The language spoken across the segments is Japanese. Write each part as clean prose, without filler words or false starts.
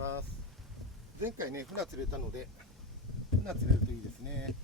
ます。前回ね、船釣れたので、船釣れるといいですね。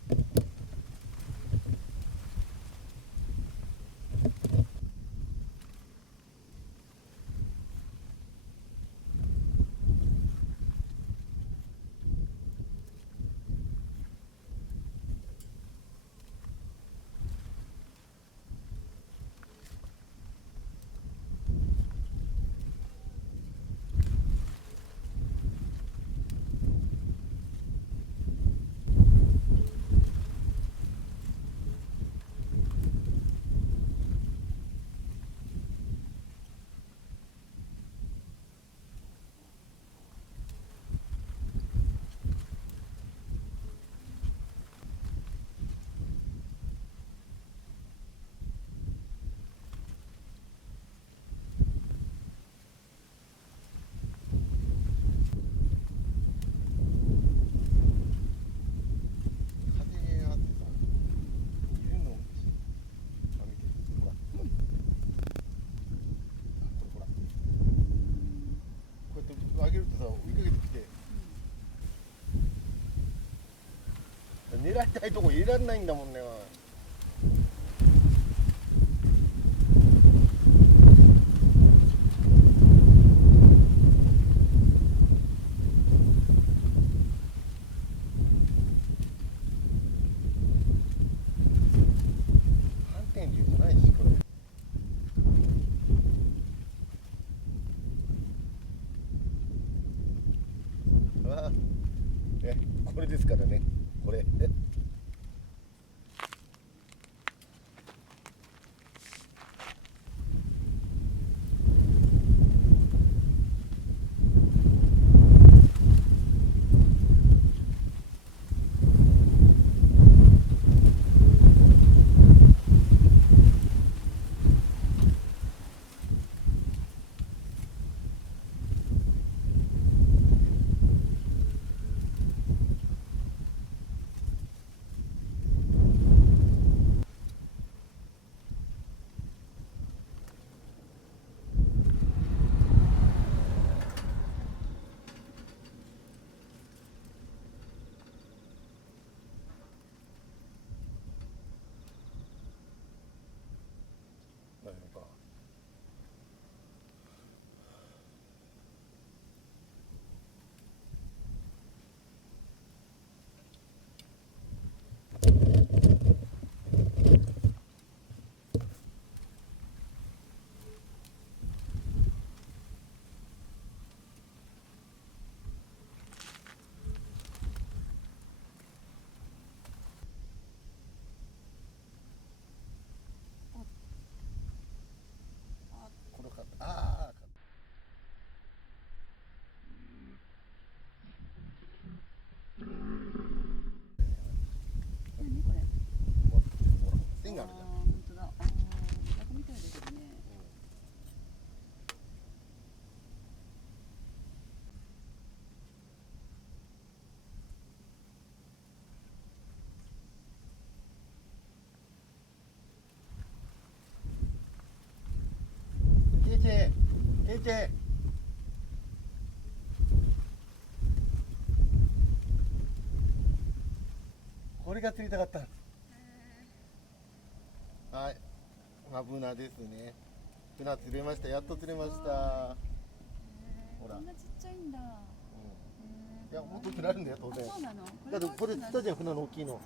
上げるとさ、追いかけてきて、狙いたいとこ入れられないんだもんね。反転流じゃないし、これ。これですからね、これ。大丈夫か。これか、ああ。何これ？ほら、線があるじゃん。本当だ。メダカみたいだけどね。ケイチェ、ケイチェ。これが釣りたかった。はい、マブナですね。船釣れました。やっと釣れました。ほら。こんなちっちゃいんだ。いや、もっと釣られるんだよ、当然。そうなの？だってこれ釣ったじゃん、船の大きいの。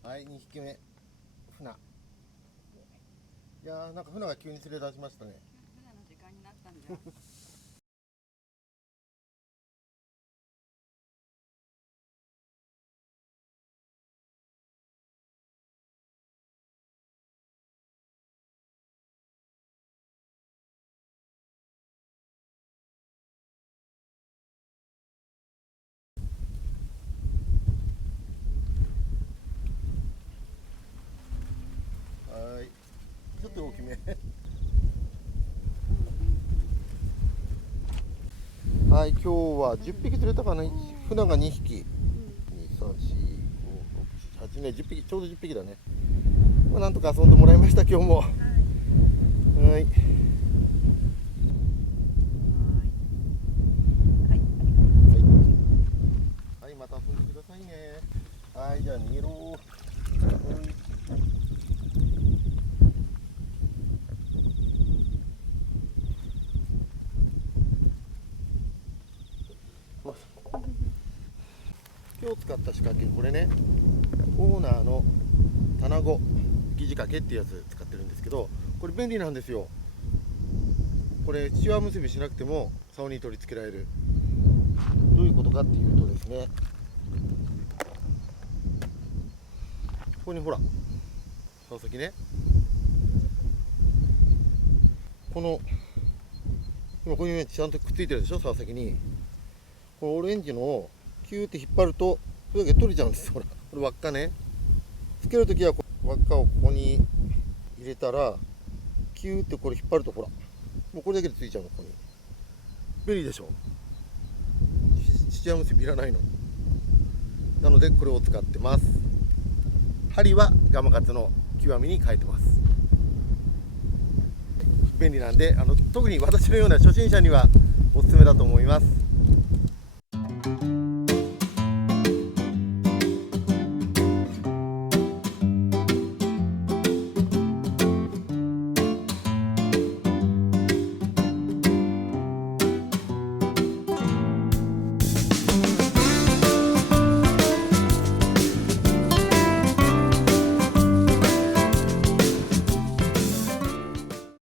はい、2匹目。船。いやー、なんか船が急に釣れ出しましたね。船の時間になったんじゃ。と大きめ。はい、今日は10匹釣れたかな。船が2匹。2、3、4、5、6、7、8ね、10匹、ちょうど10匹だね。まあ、なんとか遊んでもらいました、今日も。はい。はい、はい、また遊んでくださいね。はい、じゃあ逃げろー。はい。今日使った仕掛け、これね、オーナーのタナゴ生地掛けっていうやつ使ってるんですけど、これ便利なんですよ。これチワ結びしなくても竿に取り付けられる。どういうことかっていうとですね、ここにほら竿先ね、この今ここにねちゃんとくっついてるでしょ、竿先に。このオレンジのをキューって引っ張るとそれだけ取れちゃうんです。ほら、これ輪っかね。つけるときは輪っかをここに入れたらキューってこれ引っ張るとほら、もうこれだけでついちゃうの。ここに便利でしょ。チワ結びいらないの。なのでこれを使ってます。針はガマカツの極みに変えてます。便利なんで、特に私のような初心者にはおすすめだと思います。